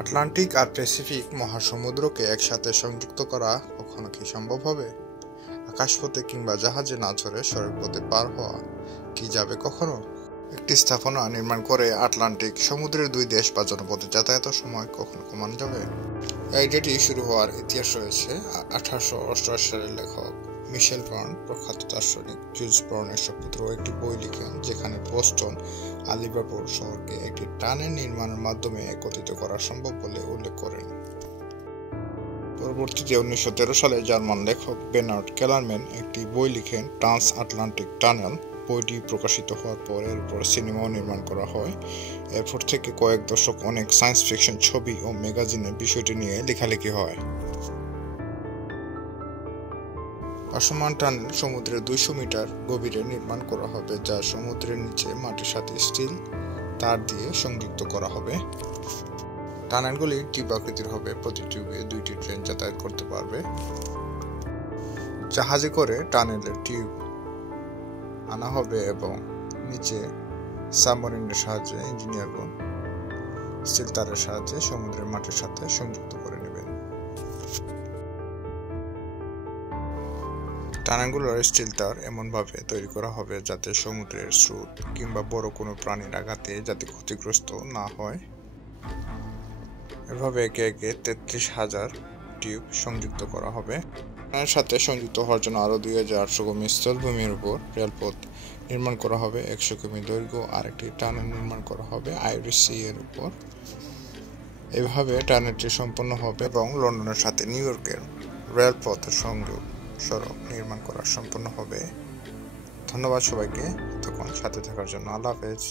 Atlantic আর Pacific মহাসমুদ্রকে একসাথে সংযুক্ত করা কখনো কি সম্ভব হবে? আকাশপথে কিংবা জাহাজে না চড়ে সড়কপথে পার হওয়া কি যাবে কখনো? একটি স্থাপনা নির্মাণ করে আটলান্টিক সমুদ্রের দুই দেশ বা জনপথে যাতায়াতের সময় কখনো কমানো যাবে? এই আইডিয়াটি শুরু হওয়ার ইতিহাস রয়েছে 1888 সালের লেখক মিশেল ভার্ন প্রখ্যাত দার্শনিক জুলস ভার্নের সুপুত্র একটি বই লিখেন, যেখানে বোস্টন আর লিভারপুল শহরকে একটি টানেল নির্মাণের মাধ্যমে একত্রিত করা সম্ভব বলে উল্লেখ করেন। পরবর্তীতে 1913 সালে জার্মান লেখক বের্নার্ড কেলারম্যান একটি বই লিখেন, ট্রান্স আটলান্টিক টানেল। বইটি প্রকাশিত হওয়ার পর এর উপর সিনেমাও নির্মাণ করা হয়। এরপর থেকে কয়েক দশক অনেক সায়েন্স ফিকশন ছবি ও ম্যাগাজিনে বিষয়টি নিয়ে লেখালেখি হয়। ভাসমান টানেল সমুদ্রের 200 মিটার গভীরে নির্মাণ করা হবে, যা সমুদ্রের নিচে মাটির সাথে স্টিল তার দিয়ে সংযুক্ত করা হবে। টানেলগুলি টিউব আকৃতির হবে, প্রতি টিউবে 2টি ট্রেন যাতায়াত করতে পারবে। জাহাজে করে টানেলের টিউব আনা হবে এবং নিচে সাবমেরিনের সাহায্যে ইঞ্জিনিয়ারগণ স্টিল তারের সাহায্যে সমুদ্রের মাটির সাথে সংযুক্ত করে নেবেন। টানেলগুলোর স্টিল তার এমনভাবে তৈরি করা হবে যাতে সমুদ্রের স্রোত কিংবা বড় কোনো প্রাণীর আঘাতে যাতে ক্ষতিগ্রস্ত না হয়। এভাবে একে একে 33,000 টিউব সংযুক্ত করা হবে। এর সাথে সংযুক্ত হওয়ার জন্য আরও 2,800 কিমি স্থলভূমির উপর রেলপথ নির্মাণ করা হবে। 100 কিমি দৈর্ঘ্য আরেকটি টানেল নির্মাণ করা হবে আইরিশ সি এর উপর। এভাবে টানেলটি সম্পন্ন হবে এবং লন্ডনের সাথে নিউ ইয়র্কের রেলপথ সংযোগ সড়ক নির্মাণ করা সম্পন্ন হবে। ধন্যবাদ সবাইকে এতক্ষণ সাথে থাকার জন্য। আল্লাহ হাফেজ।